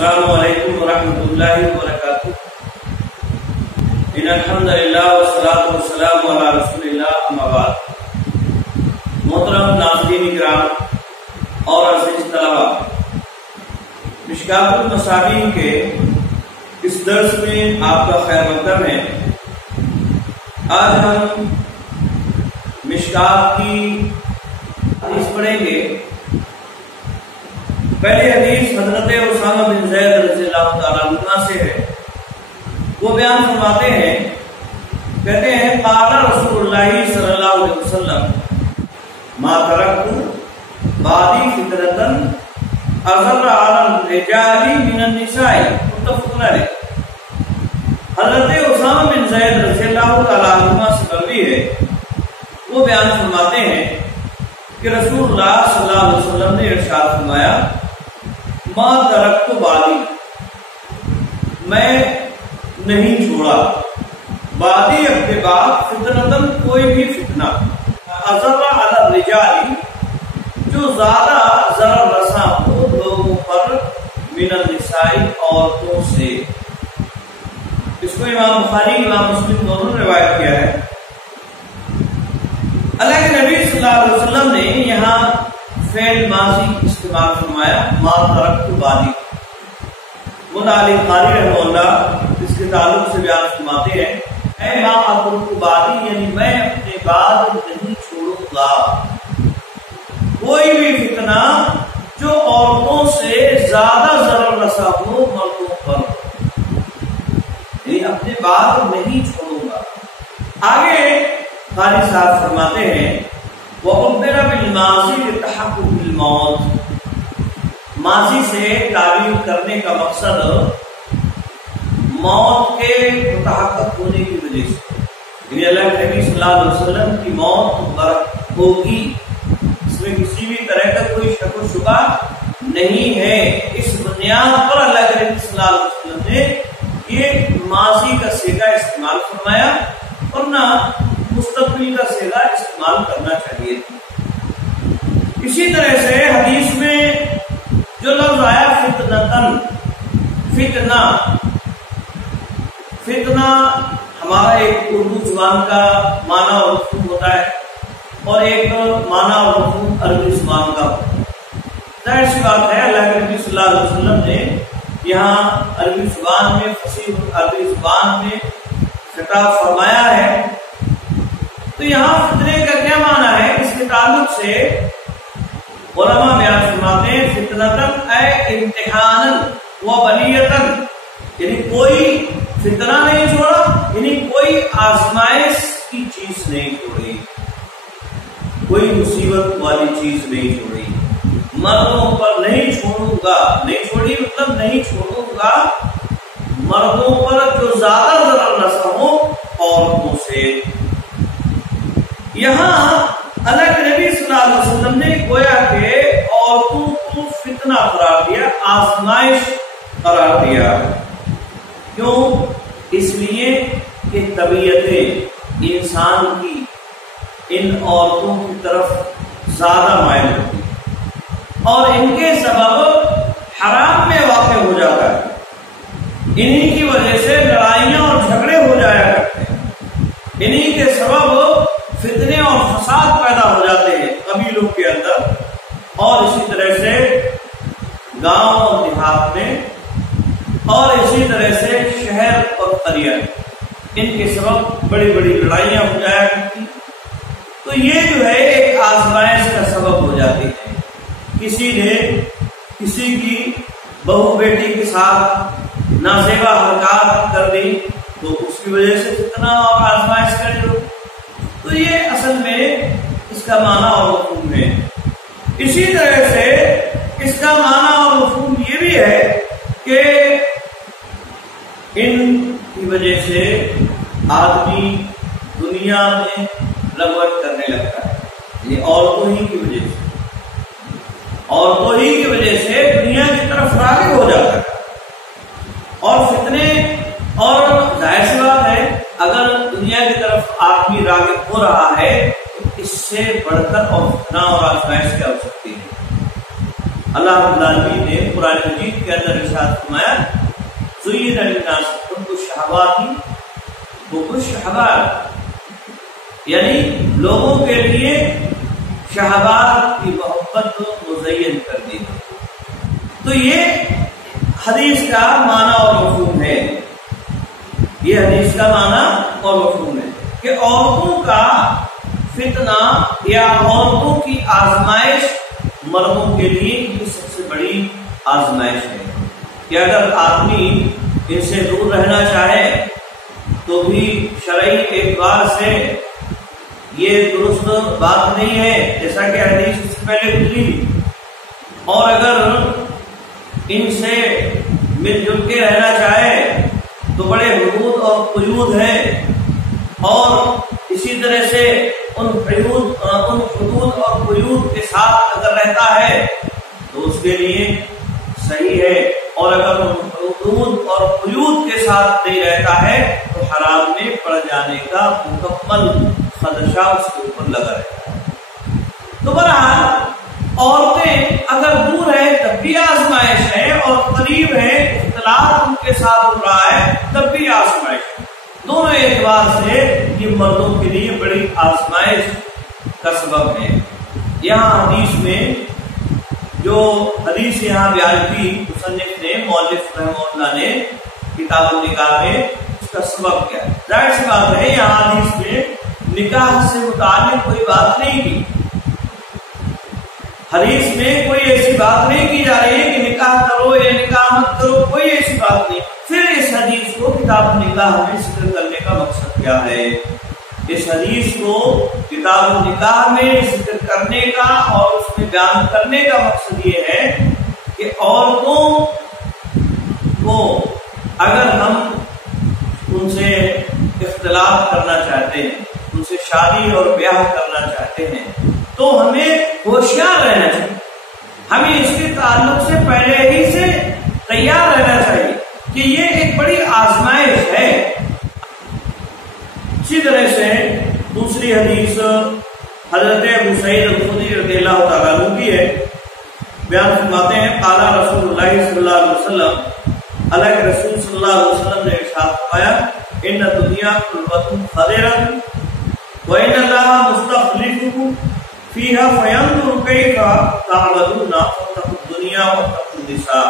السلام علیکم ورحمۃ اللہ وبرکاتہ۔ ان الحمد للہ والصلاۃ والسلام علی رسول اللہ، اما بعد۔ محترم ناظرین کرام اور عزیز طلبہ، مشکات المصابیح کے اس درس میں آپ کا خیر مقدم ہے۔ آج ہم مشکات کی حدیث پڑھیں گے۔ پہلی حدیث حضرت اسامہ بن زید رضی اللہ تعالیٰ عنہ سے ہے۔ وہ بیان فرماتے ہیں، کہتے ہیں قال رسول اللہ صلی اللہ علیہ وسلم ما ترکت بعدی فتنۃ اضر علی الرجال من النساء، متفق علیہ۔ حضرت اسامہ بن زید رضی اللہ تعالیٰ عنہ سے مروی ہے، وہ بیان فرماتے ہیں کہ رسول اللہ صلی اللہ علیہ وسلم نے ارشاد فرمایا، ما ترکت بعدی، میں نہیں چھوڑا، بعدی اپنے بعد فتنتن کوئی بھی فتنہ، اضر علی الرجال جو زیادہ ضرر رساں ہو لوگوں پر، من النساء عورتوں سے۔ اس کو امام بخاری امام مسلم دونوں نے روایت کیا ہے۔ اللہ کے نبی صلی اللہ علیہ وسلم نے یہاں فعل ماضی استعمال فرمایا، ما ترکت بعدی۔ مولا علی قاری رحمہ اللہ اس کے تعلق سے بیان فرماتے ہیں، اے ما اترک بعدی، یعنی میں اپنے بعد نہیں چھوڑوں گا کوئی بھی فتنہ جو عورتوں سے زیادہ ضرر رساں ہو مردوں پر، یعنی اپنے بعد نہیں چھوڑوں گا۔ آگے قاری صاحب فرماتے ہیں، وَأُبْدِرَ بِالْمَاضِي لِتَحَقُّقِ الْمَوْتِ، ماضی سے تعبیر کرنے کا مقصد موت کے متحقق ہونے کی وجہ سے، یعنی اللہ کے نبی صلی اللہ علیہ وسلم کی موت ہوگی، اس میں کسی بھی طرح کا کوئی شک و شبہ نہیں ہے۔ اس بنیاد پر اللہ کے نبی صلی اللہ علیہ وسلم نے یہ ماضی کا صیغہ استعمال فرمایا، ورنہ مستقبل کا صیغہ استعمال کرنا چاہیے۔ اسی طرح سے حدیث میں جو لفظ آیا فتنتن، فتنہ، فتنہ ہمارا ایک اردو زبان کا معنی اور مفہوم ہوتا ہے، اور ایک معنی اور مفہوم عربی زبان کا ہوتا ہے۔ ظاہر سی بات ہے، اللہ کے نبی صلی اللہ علیہ وسلم نے یہاں عربی زبان میں، فصیح عربی زبان میں خطاب فرمایا ہے، تو یہاں فتنے کا کیا معنی ہے؟ اس کے تعلق سے علماء بیان فرماتے ہیں، فتنتن اے امتحانن و بلیتن، یعنی کوئی فتنہ نہیں چھوڑا، یعنی کوئی آزمائش کی چیز نہیں چھوڑی، کوئی مصیبت والی چیز نہیں چھوڑی، مردوں پر نہیں چھوڑوں گا، نہیں چھوڑی مطلب نہیں چھوڑوں گا مردوں پر جو زیادہ ضرر رساں ہو عورتوں سے۔ یہاں اللہ کے نبی صلی اللہ علیہ وسلم نے گویا کہ عورتوں کو فتنہ قرار دیا، آزمائش قرار دیا۔ کیوں؟ اس لیے کہ طبیعتیں انسان کی ان عورتوں کی طرف زیادہ مائل ہوتی اور ان کے سبب حرام میں واقع ہو جاتا ہے، انہی کی وجہ سے لڑائیاں اور جھگڑے ہو جایا کرتے ہیں، انہی کے سبب فتنے اور فساد پیدا ہو جاتے ہیں قبیلوں کے اندر، اور اسی طرح سے گاؤں اور دیہات میں، اور اسی طرح سے شہر اور قریہ، ان کے سبب بڑی بڑی لڑائیاں ہو جایا کرتی، تو یہ جو ہے ایک آزمائش کا سبب ہو جاتی ہے۔ کسی نے کسی کی بہو بیٹی کے ساتھ نازیبا حرکات کر دی تو اس کی وجہ سے فتنہ اور آزمائش کرے لوگ، تو یہ اصل میں اس کا معنی اور مفہوم ہے۔ اسی طرح سے اس کا معنی اور مفہوم یہ بھی ہے کہ ان کی وجہ سے آدمی دنیا میں رغبت کرنے لگتا ہے، یہ عورتوں ہی کی وجہ سے، عورتوں ہی کی وجہ سے دنیا کی طرف راغب ہو جاتا ہے، اور فتنے، اور ظاہر سی بات ہے اگر دنیا کی طرف آدمی راغب ہو رہا ہے تو اس سے بڑھ کر اور فتنہ اور آزمائش کیا ہو سکتی ہے۔ اللہ رب العالمین نے قرآن مجید کے اندر ارشاد فرمایا زین للناس حب الشہوات حب الشہوات، یعنی لوگوں کے لیے شہوات کی محبت مزین کر دی۔ تو یہ حدیث کا معنی اور مفہوم ہے، یہ حدیث کا معنی اور مفہوم ہے کہ عورتوں کا فتنہ یا عورتوں کی آزمائش مردوں کے لیے یہ سب سے بڑی آزمائش ہے کہ اگر آدمی ان سے دور رہنا چاہے تو بھی شرعی اعتبار سے یہ درست بات نہیں ہے، جیسا کہ حدیث اس سے پہلے گزری، اور اگر ان سے مل جل کے رہنا چاہے تو بڑے حدود اور قیود ہیں، اور اسی طرح سے ان حدود اور قیود کے ساتھ اگر رہتا ہے تو اس کے لیے صحیح ہے، اور اگر ان حدود اور قیود کے ساتھ نہیں رہتا ہے تو حرام میں پڑ جانے کا مکمل خدشہ اس کے اوپر لگا رہتا ہے۔ تو بہرحال عورتیں اگر دور ہیں تب بھی آزمائش ہے، اور قریب ہیں اختلاط ان کے ساتھ ہو رہا ہے تب بھی آزمائش ہے۔ دونوں اعتبار سے یہ مردوں کے لیے بڑی آزمائش کا سبب ہے۔ یہاں حدیث میں جو حدیث یہاں بیان کی مصنف نے، مؤلف رحمہ اللہ نے کتاب النکاح میں، اس کا سبب کیا ہے؟ ظاہر سی بات ہے یہاں حدیث میں نکاح سے متعلق کوئی بات نہیں کی، حدیث میں کوئی ایسی بات نہیں کی جا رہی ہے کہ نکاح کرو یا نکاح مت کرو، کوئی ایسی بات نہیں۔ پھر اس حدیث کو کتاب النکاح میں ذکر کرنے کا مقصد کیا ہے؟ اس حدیث کو کتاب النکاح میں ذکر کرنے کا اور اس میں بیان کرنے کا مقصد یہ ہے کہ عورتوں کو اگر ہم ان سے اختلاط کرنا چاہتے ہیں، ان سے شادی اور بیاہ کرنا چاہتے ہیں، تو ہمیں ہوشیار رہنا چاہیے، ہمیں اس کے تعلق سے پہلے ہی سے تیار رہنا چاہیے کہ یہ ایک بڑی آزمائش ہے۔ اسی طرح سے دوسری حدیث حضرت ابو سعید الخدری رضی اللہ تعالیٰ عنہ کی ہے، بیان فرماتے ہیں قال رسول اللہ صلی اللہ علیہ وسلم، اللہ کے رسول صلی اللہ علیہ وسلم نے ارشاد فرمایا ان دنیا قلبۃ خضرۃ وان اللہ مستخلفکم فیہا فینظر کیف تعملون فاتقوا الدنیا واتقوا النساء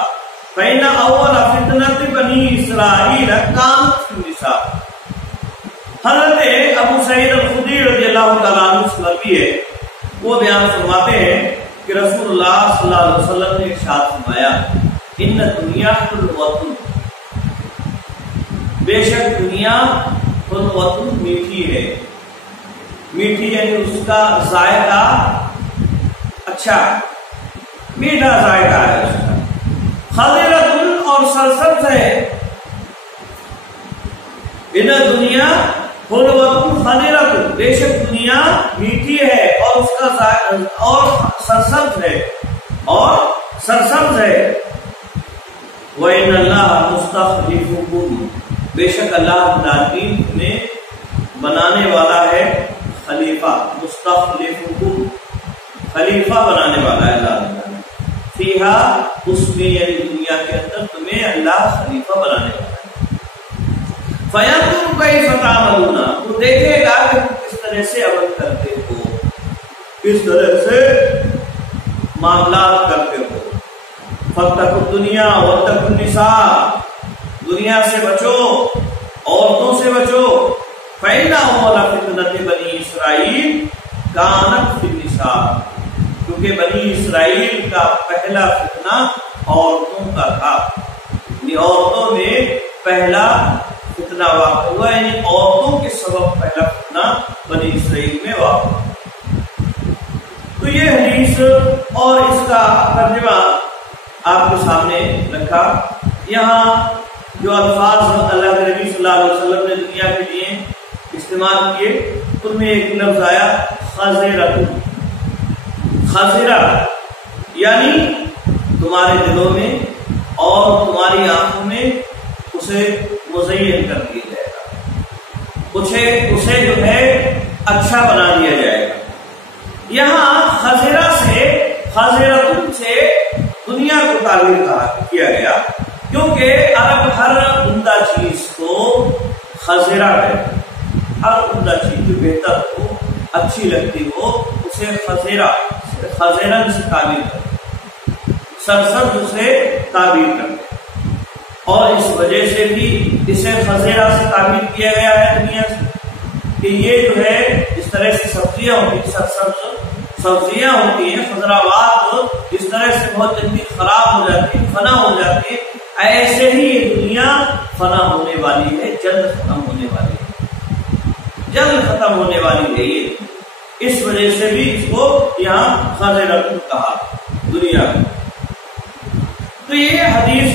فإن اول فتنۃ بنی اسرائیل کانت فی النساء۔ حضرت ابو سعید الخدری رضی اللہ تعالیٰ عنہ سے مروی ہے، وہ بیان فرماتے ہیں کہ رسول اللہ صلی اللہ علیہ وسلم نے ارشاد فرمایا ان دنیا حلوۃ، بے شک دنیا حلوۃ میٹھی ہے، میٹھی یعنی اس کا ذائقہ اچھا، میٹھا ذائقہ ہے اس کا، خضرۃ اور سرسبز ہے، ان دنیا حلوۃ خضرۃ، بے شک دنیا میٹھی ہے اور اس کا اور سرسبز ہے، اور سرسبز ہے، وَإِنَّ اللَّهَ مُسْتَخْلِفُكُمْ، بے شک اللہ العالمین میں بنانے والا ہے خلیفہ، مستخلفکم خلیفہ بنانے والا ہے اللہ فیہا، اس میں یعنی دنیا کے اندر تمہیں اللہ خلیفہ بنانے والا ہے، فَيَنْظُرُ كَيْفَ تَعْمَلُونَ، وہ دیکھے گا کہ تم کس طرح سے عمل کرتے ہو، کس طرح سے معاملات کرتے ہو، فَاتَّقُوا الدُّنْيَا وَاتَّقُوا النِّسَاءَ، دنیا سے بچو، عورتوں سے بچو، فَإِنَّ أَوَّلَ فِتْنَةِ بَنِي إِسْرَائِيلَ كَانَتْ فِي النِّسَاءِ، کیونکہ بنی اسرائیل کا پہلا فتنہ عورتوں کا تھا، یعنی عورتوں میں پہلا فتنہ واقع ہوا، یعنی عورتوں کے سبب پہلا فتنہ بنی اسرائیل میں واقع ہوا۔ تو یہ حدیث اور اس کا ترجمہ آپ کے سامنے رکھا۔ یہاں جو الفاظ اللہ کے نبی صلی اللہ علیہ وسلم نے دنیا کے لیے استعمال کیے ان میں ایک لفظ آیا خضرۃ، خضرہ یعنی تمہارے دلوں میں اور تمہاری آنکھوں میں اسے مزین کر دیا جائے گا، اسے جو ہے اچھا بنا دیا جائے گا۔ یہاں خضرہ سے خضرۃ سے تعبیر کیا گیا، کیونکہ عرب ہر عمدہ چیز کو خزیرہ کہتے ہیں۔ ہر عمدہ چیز جو بہتر ہو، اچھی لگتی ہو، اسے خزیرن سے تعبیر کرتے ہیں، سرسبز سے تعبیر کرتے ہیں، اور اس وجہ سے بھی اسے خزیرہ سے تعبیر کیا گیا ہے دنیا سے، کہ یہ جو ہے اس طرح سے سبزیاں ہوتی ہیں، سرسبز سبزیاں ہوتی ہیں، خضروات جس طرح سے بہت جلدی خراب ہو جاتی ہیں، فنا ہو جاتی ہے، ایسے ہی یہ دنیا فنا ہونے والی ہے، جلد ختم ہونے والی ہے، جلد ختم ہونے والی ہے یہ، اس وجہ سے بھی اس کو یہاں خزیرۃ کہا دنیا۔ تو یہ حدیث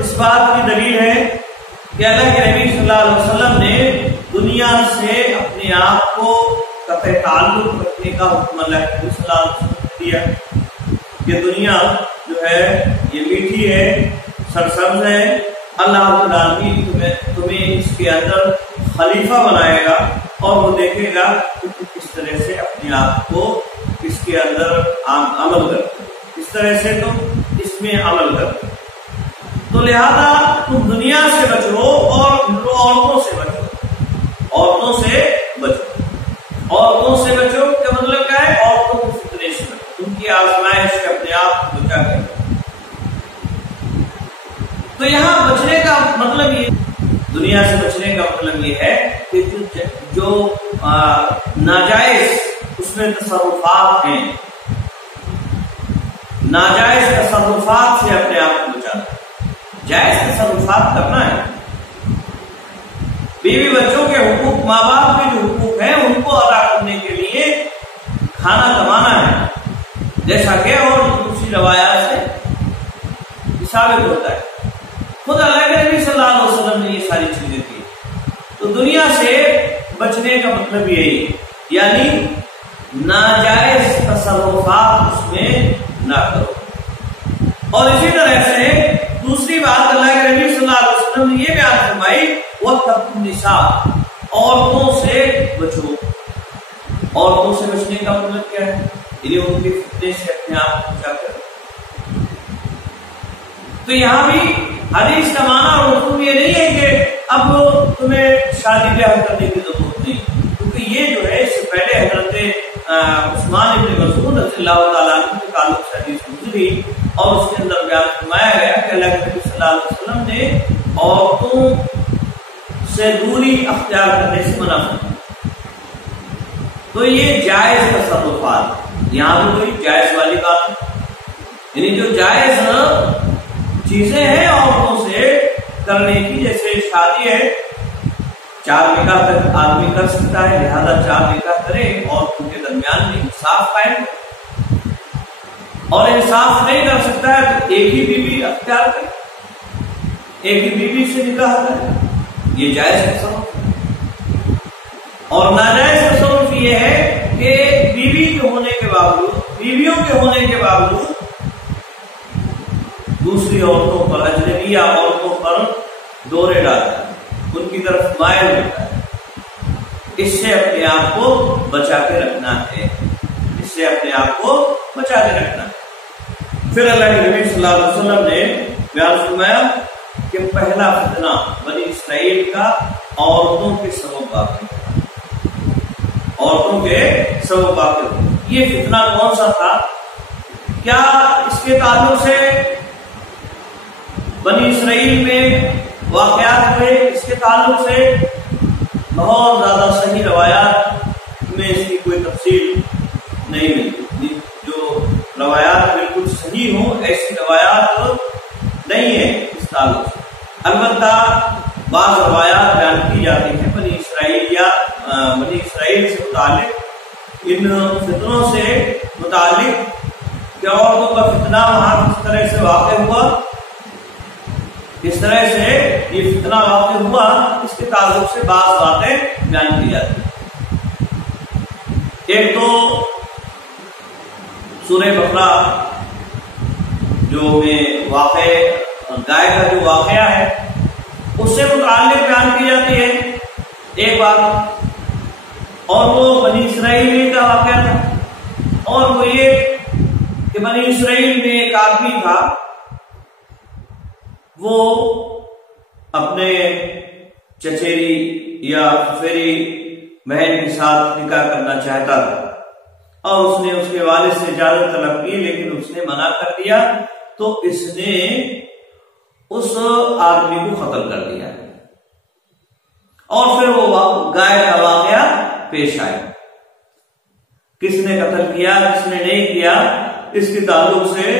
اس بات کی دلیل ہے کہ اللہ کے نبی صلی اللہ علیہ وسلم نے دنیا سے اپنے آپ کو قطع تعلق رکھنے کا حکم اللہ کے نبی صلی اللہ علیہ وسلم نے دیا کہ دنیا جو ہے یہ میٹھی ہے، سرسبز ہے، اللہ رب العالمین تمہیں اس کے اندر خلیفہ بنائے گا، اور وہ دیکھے گا کہ تم کس طرح سے اپنے آپ کو اس کے اندر عمل کرتے، کس طرح سے تم اس میں عمل کرتے۔ تو لہذا تم دنیا سے بچو اور عورتوں سے بچو، عورتوں سے بچو، عورتوں سے بچو کا مطلب کیا ہے؟ عورتوں کو فتنے سے بچو، ان کی آزمائش سے اپنے آپ کو بچا کر۔ تو یہاں بچنے کا مطلب یہ، دنیا سے بچنے کا مطلب یہ ہے کہ جو ناجائز اس میں تصرفات ہیں، ناجائز تصرفات سے اپنے آپ کو بچانا، جائز تصرفات کرنا ہے۔ بیوی بچوں کے حقوق، ماں باپ کے جو حقوق ہیں ان کو ادا کرنے کے لیے کھانا کمانا ہے، جیسا کہ اور دوسری روایات سے ثابت ہوتا ہے۔ خود اللہ کے نبی صلی اللہ علیہ وسلم نے یہ ساری چیزیں کی۔ تو دنیا سے بچنے کا مطلب یہی ہے، یعنی ناجائز تصرفات اس میں نہ کرو۔ اور اسی طرح سے دوسری بات اللہ کے نبی صلی اللہ علیہ وسلم نے یہ بیان فرمائی، وَاتَّقُوا النِّسَاءَ، عورتوں سے بچو۔ عورتوں سے بچنے کا مطلب کیا ہے؟ یعنی ان کے فتنے سے اپنے آپ کو بچا کر۔ تو یہاں بھی حدیث کا معنی اور حکم یہ نہیں ہے کہ اب تمہیں شادی بیاہ کرنے کی ضرورت نہیں، کیونکہ یہ جو ہے اس سے پہلے حضرت عثمان بن مسعود رضی اللہ تعالیٰ عنہ کے تعلق سے حدیث گزری، اور اس کے اندر بیان فرمایا گیا کہ اللہ کے نبی صلی اللہ علیہ وسلم نے عورتوں سے دوری اختیار کرنے سے منع فرمایا۔ تو یہ جائز تصرفات، یہاں بھی کوئی جائز والی بات ہے، یعنی جو جائز چیزیں ہیں عورتوں سے کرنے کی، جیسے شادی ہے، 4 نکاح تک آدمی کر سکتا ہے، لہذا 4 نکاح کرے اور ان کے درمیان میں انصاف قائم، اور انصاف نہیں کر سکتا ہے تو ایک ہی بیوی اختیار کرے، ایک ہی بیوی سے نکاح کرے، یہ جائز تصرف ہے۔ اور ناجائز تصرف یہ ہے کہ بیوی کے ہونے کے باوجود، بیویوں کے ہونے کے باوجود دوسری عورتوں پر، اجنبی عورتوں پر دورے ڈالتا ہے، ان کی طرف مائل ہوتا ہے، اس سے اپنے آپ کو بچا کے رکھنا ہے، اس سے اپنے آپ کو بچا کے رکھنا ہے۔ پھر اللہ کے نبی صلی اللہ علیہ وسلم نے بیان فرمایا کہ پہلا فتنہ بنی اسرائیل کا عورتوں کے سبب واقع، عورتوں کے سبب واقع۔ یہ فتنہ کون سا تھا؟ کیا اس کے تعلق سے بنی اسرائیل میں واقعات ہوئے؟ اس کے تعلق سے بہت زیادہ صحیح روایات میں اس کی کوئی تفصیل نہیں ملتی، جو روایات بالکل صحیح ہوں ایسی روایات نہیں ہے اس تعلق سے۔ البتہ بعض روایات بیان کی جاتی ہیں بنی اسرائیل سے متعلق، ان فتنوں سے متعلق کہ عورتوں کا فتنہ وہاں کس طرح سے واقع ہوا، کس طرح سے یہ فتنہ واقع ہوا، اس کے تعلق سے بعض باتیں بیان کی جاتی ہیں۔ ایک تو سورہ بقرہ جو میں واقع گائے کا جو واقعہ ہے اس سے متعلق بیان کی جاتی ہے ایک بات، اور وہ بنی اسرائیل کا واقعہ تھا، اور وہ یہ کہ بنی اسرائیل میں ایک آدمی تھا وہ اپنے چچیری یا فیری بہن کے ساتھ نکاح کرنا چاہتا تھا اور اس نے اس کے والد سے اجازت طلب کی، لیکن اس نے منع کر دیا، تو اس نے اس آدمی کو قتل کر دیا اور پھر وہ گائے کا واقعہ پیش آیا۔ کس نے قتل کیا، کس نے نہیں کیا، اس کے تعلق سے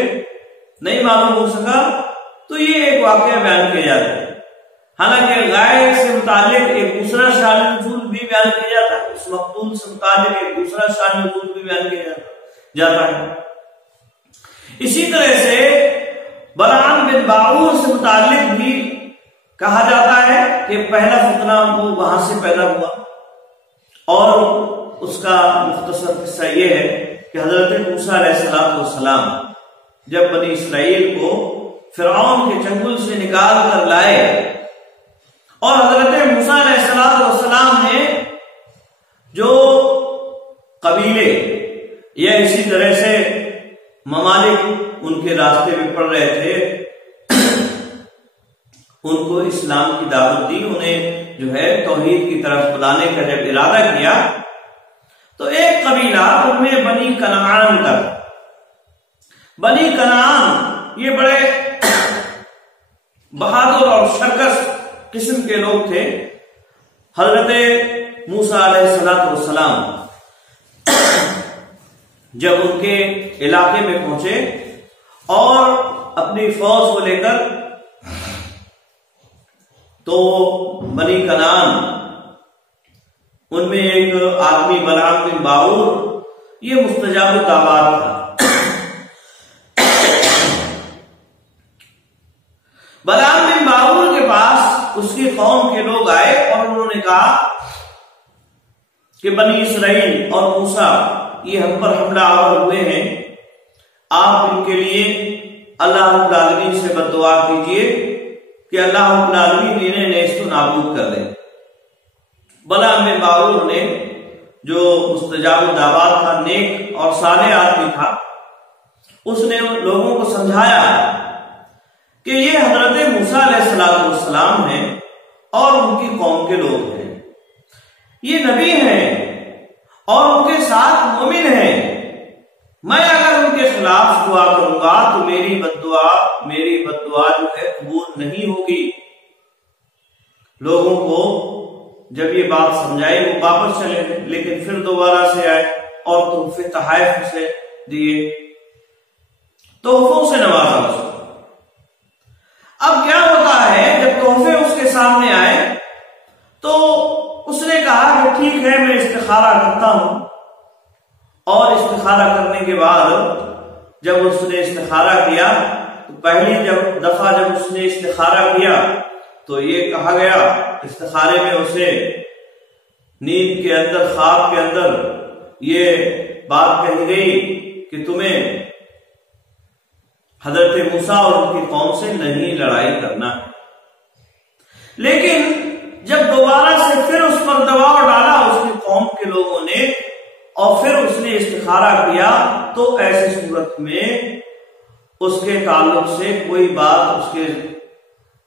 نہیں معلوم ہو سکا، تو یہ ایک واقعہ بیان کیا جاتا ہے۔ حالانکہ غائب سے متعلق ایک دوسرا شان نزول بھی بیان کیا جاتا ہے، اس مقتول سے متعلق ایک دوسرا شان نزول بھی بیان کیا جاتا ہے۔ اسی طرح سے بلعام بن باعور سے متعلق بھی کہا جاتا ہے کہ پہلا فتنہ وہ وہاں سے پیدا ہوا، اور اس کا مختصر قصہ یہ ہے کہ حضرت موسیٰ علیہ السلام جب بنی اسرائیل کو فرعون کے چنگل سے نکال کر لائے، اور حضرت موسیٰ علیہ السلام نے جو قبیلے یا اسی طرح سے ممالک ان کے راستے میں پڑ رہے تھے، ان کو اسلام کی دعوت دی، انہیں جو ہے توحید کی طرف بلانے کا جب ارادہ کیا، تو ایک قبیلہ ان میں بنی کنعان تھا۔ بنی کنعان یہ بڑے بہادر اور سرکش قسم کے لوگ تھے۔ حضرت موسیٰ علیہ السلام جب ان کے علاقے میں پہنچے اور اپنی فوج کو لے کر، تو بنی کنعان ان میں ایک آدمی بلعام بن باعور، یہ مستجاب الدعوات تھا۔ بلعام بن باعور کے پاس اس کی قوم کے لوگ آئے اور انہوں نے کہا کہ بنی اسرائیل اور موسیٰ یہ ہم پر حملہ آور ہوئے ہیں، آپ ان کے لیے اللہ رب العالمین سے بد دعا کیجیے کہ اللہ رب العالمین انہیں نیست و نابود کر دے۔ بلعام بن باعور نے، جو مستجاب الدعوات تھا، نیک اور صالح آدمی تھا، اس نے لوگوں کو سمجھایا کہ یہ حضرت موسیٰ علیہ السلام ہیں اور ان کی قوم کے لوگ ہیں، یہ نبی ہیں اور ان کے ساتھ مومن ہیں، میں اگر ان کے خلاف دعا کروں گا تو میری بد دعا جو ہے قبول نہیں ہوگی۔ لوگوں کو جب یہ بات سمجھائی وہ واپس چلے گئے، لیکن پھر دوبارہ سے آئے اور تحفے تحائف سے دیے، تحفوں سے نوازا اس کو۔ اب کیا ہوتا ہے، جب تحفے اس کے سامنے آئے تو اس نے کہا کہ ٹھیک ہے، میں استخارہ کرتا ہوں، اور استخارہ کرنے کے بعد جب اس نے استخارہ کیا تو پہلی دفعہ جب اس نے استخارہ کیا تو یہ کہا گیا، استخارے میں اسے نیند کے اندر، خواب کے اندر یہ بات کہی گئی کہ تمہیں حضرت موسیٰ اور ان کی قوم سے نہیں لڑائی کرنا ہے۔ لیکن جب دوبارہ سے پھر اس پر دباؤ ڈالا اس کی قوم کے لوگوں نے، اور پھر اس نے استخارہ کیا، تو ایسی صورت میں اس کے تعلق سے کوئی بات اس کے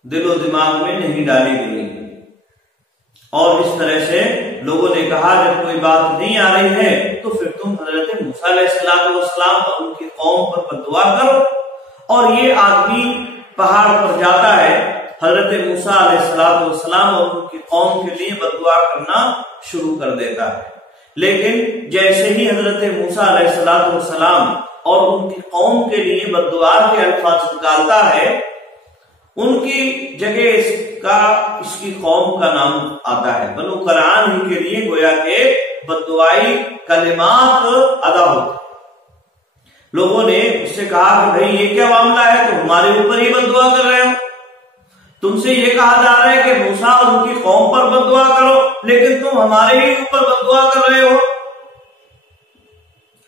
دل و دماغ میں نہیں ڈالی گئی، اور اس طرح سے لوگوں نے کہا جب کوئی بات نہیں آ رہی ہے تو پھر تم حضرت موسیٰ علیہ السلام اور ان کی قوم پر بددعا کرو۔ اور یہ آدمی پہاڑ پر جاتا ہے، حضرت موسیٰ علیہ السلام اور ان کی قوم کے لیے بددعا کرنا شروع کر دیتا ہے، لیکن جیسے ہی حضرت موسیٰ علیہ السلام اور ان کی قوم کے لیے بددعا کے الفاظ نکالتا ہے، ان کی جگہ اس کی قوم کا نام آتا ہے۔ بنو کنعان ہی کے لیے گویا کہ بددعائی کلمات ادا ہوتے۔ لوگوں نے اس سے کہا کہ بھئی یہ کیا معاملہ ہے، تو ہمارے اوپر ہی بددعا کر رہے ہو، تم سے یہ کہا جا رہا ہے کہ موسیٰ اور ان کی قوم پر بددعا کرو، لیکن تم ہمارے ہی اوپر بددعا کر رہے ہو۔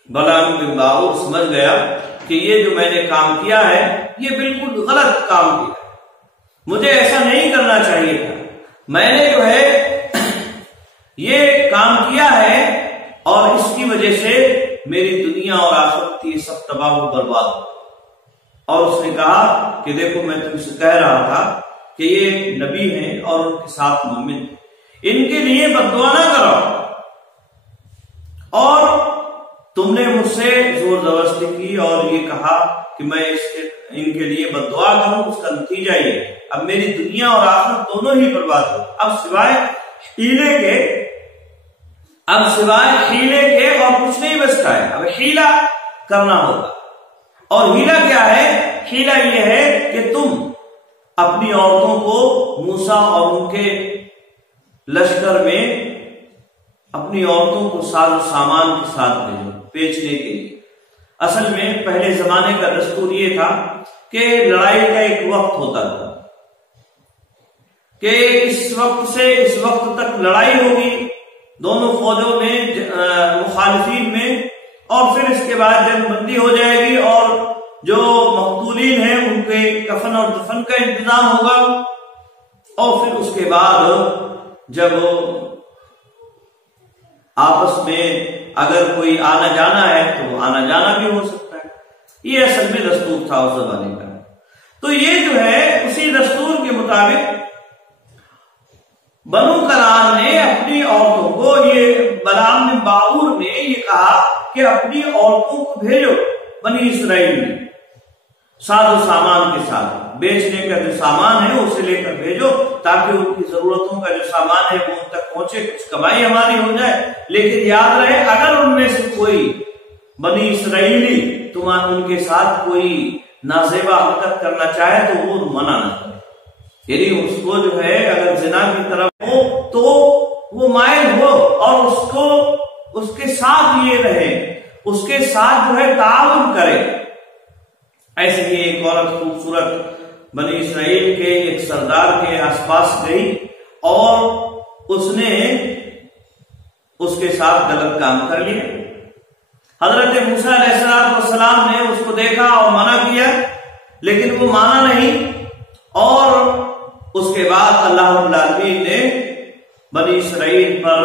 بلعام بن باعور سمجھ گیا کہ یہ جو میں نے کام کیا ہے یہ بالکل غلط کام کیا ہے، مجھے ایسا نہیں کرنا چاہیے تھا، میں نے جو ہے یہ کام کیا ہے اور اس کی وجہ سے میری دنیا اور آخرت یہ سب تباہ و برباد ہو۔ اور اس نے کہا کہ دیکھو میں تم سے کہہ رہا تھا کہ یہ نبی ہیں اور ان کے ساتھ مومن، ان کے لیے بد دعا نہ کرو، اور تم نے مجھ سے زور زبردستی کی اور یہ کہا کہ میں ان کے لیے بد دعا کروں، اس کا نتیجہ یہ اب میری دنیا اور آخرت دونوں ہی برباد ہو، اب سوائے ہیلے کے اور کچھ نہیں بچتا ہے، اب ہیلا کرنا ہوگا۔ اور ہیلا کیا ہے؟ ہیلا یہ ہے کہ تم اپنی عورتوں کو موسیٰ اور ان کے لشکر میں اپنی عورتوں کو ساز و سامان کے ساتھ بھیجو بیچنے کے لیے۔ اصل میں پہلے زمانے کا دستور یہ تھا کہ لڑائی کا ایک وقت ہوتا تھا کہ اس وقت سے اس وقت تک لڑائی ہوگی دونوں فوجوں میں، مخالفین میں، اور پھر اس کے بعد جنگ بندی ہو جائے گی اور جو مقتولین ہیں ان کے کفن اور دفن کا انتظام ہوگا، اور پھر اس کے بعد جب آپس میں اگر کوئی آنا جانا ہے تو وہ آنا جانا بھی ہو سکتا ہے۔ یہ اصل میں دستور تھا اس زمانے کا۔ تو یہ جو ہے اسی دستور کے مطابق بنو کنعان نے اپنی عورتوں کو، یہ بلعام بن باعور نے یہ کہا کہ اپنی عورتوں کو بھیجو بنی اسرائیل میں ساز و سامان کے ساتھ، بیچنے کا جو سامان ہے اسے لے کر بھیجو تاکہ ان کی ضرورتوں کا جو سامان ہے وہ ان تک پہنچے، کچھ کمائی ہماری ہو جائے۔ لیکن یاد رہے اگر ان میں سے کوئی بنی اسرائیلی ان کے ساتھ کوئی نازیبا حرکت کرنا چاہے تو وہ منع نہ کرے، یعنی اس کو جو ہے اگر زنا کی طرف ہو تو وہ مائل ہو اور اس کے ساتھ یہ رہے، اس کے ساتھ جو ہے تعاون کرے۔ ایسے ہی ایک عورت خوبصورت بنی اسرائیل کے ایک سردار کے آس پاس گئی اور اس نے اس کے ساتھ غلط کام کر لیا۔ حضرت موسیٰ علیہ السلام نے اس کو دیکھا اور منع کیا، لیکن وہ مانا نہیں، اور اس کے بعد اللہ رب العالمین نے بنی اسرائیل پر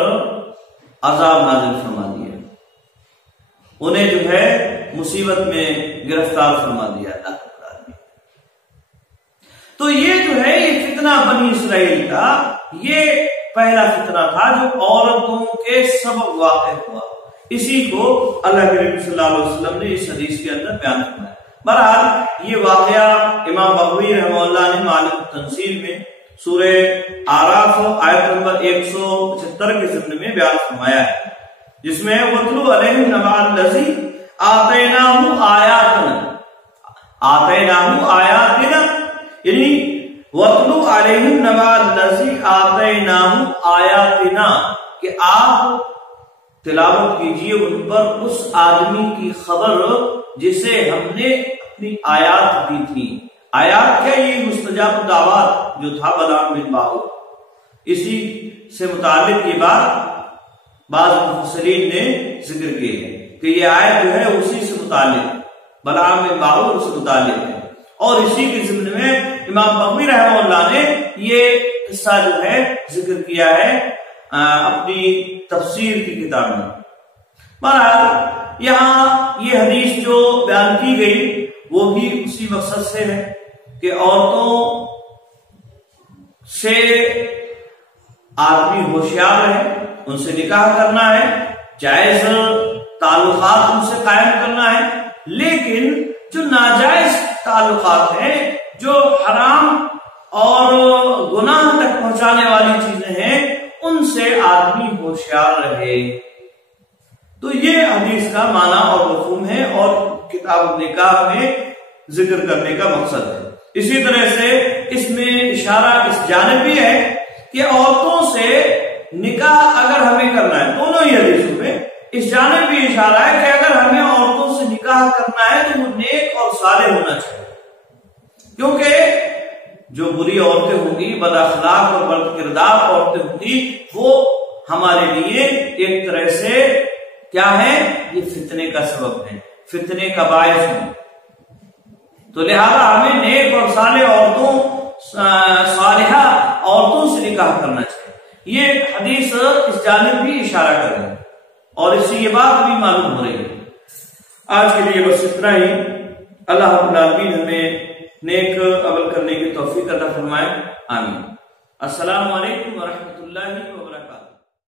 عذاب نازل فرما دیا، انہیں جو ہے مصیبت میں گرفتار فرما دیا اللہ رب العالمین۔ تو یہ جو ہے یہ فتنہ بنی اسرائیل کا یہ پہلا فتنہ تھا جو عورتوں کے سبب واقع ہوا، اسی کو اللہ کے نبی صلی اللہ علیہ وسلم نے اس حدیث کے اندر بیان فرمایا۔ بہرحال یہ واقعہ امام بغوی رحمہ اللہ نے معالم التنزیل میں سورہ اعراف آیت نمبر 175 کے ضمن میں بیان فرمایا ہے، جس میں وَاتْلُ عَلَيْهِمْ نَبَأَ الَّذِي آتَيْنَاهُ آیَاتِنَا، یعنی وَاتْلُ عَلَيْهِمْ نَبَأَ الَّذِي آتَيْنَاهُ آیَاتِنَا، کہ آپ تلاوت کیجئے ان پر اس آدمی کی خبر جسے ہم نے اپنی آیات دی تھی۔ آیات کیا؟ یہ مستجاب الدعوات جو تھا بلعام بن باعور، اسی سے متعلق یہ بات بعض مفسرین نے ذکر کی ہے کہ یہ آیت جو ہے اسی سے متعلق بلعام بن باعور سے متعلق ہے، اور اسی کے ضمن میں امام بغوی رحمہ اللہ نے یہ قصہ جو ہے ذکر کیا ہے اپنی تفسیر کی کتاب میں۔ بہرحال یہاں یہ حدیث جو بیان کی گئی وہ بھی اسی مقصد سے ہے کہ عورتوں سے آدمی ہوشیار ہے، ان سے نکاح کرنا ہے، جائز تعلقات ان سے قائم کرنا ہے، لیکن جو ناجائز تعلقات ہیں، جو حرام اور گناہ تک پہنچانے والی چیزیں ہیں، ان سے آدمی ہوشیار رہے۔ تو یہ حدیث کا معنی اور مفہوم ہے اور کتاب نکاح میں ذکر کرنے کا مقصد ہے۔ اسی طرح سے اس میں اشارہ اس جانب بھی ہے کہ عورتوں سے نکاح اگر ہمیں کرنا ہے، دونوں ہی حدیثوں میں اس جانب بھی اشارہ ہے کہ اگر ہمیں عورتوں سے نکاح کرنا ہے تو وہ نیک اور صالح ہونا چاہیے، کیونکہ جو بری عورتیں ہوں گی، بد اخلاق اور بد کردار عورتیں ہوں گی، وہ ہمارے لیے ایک طرح سے کیا ہے؟ یہ فتنے کا سبب ہے، فتنے کا باعث ہے۔ تو لہذا ہمیں نیک اور صالح عورتوں، صالحہ عورتوں سے نکاح کرنا چاہیے۔ یہ حدیث اس جانب بھی اشارہ کر رہی ہے اور اس سے یہ بات بھی معلوم ہو رہی ہے۔ آج کے لیے بس اتنا ہی۔ اللہ رب العالمین ہمیں نیک عمل کرنے کی توفیق عطا فرمائے، آمین۔ السلام علیکم ورحمۃ اللہ وبرکاتہ۔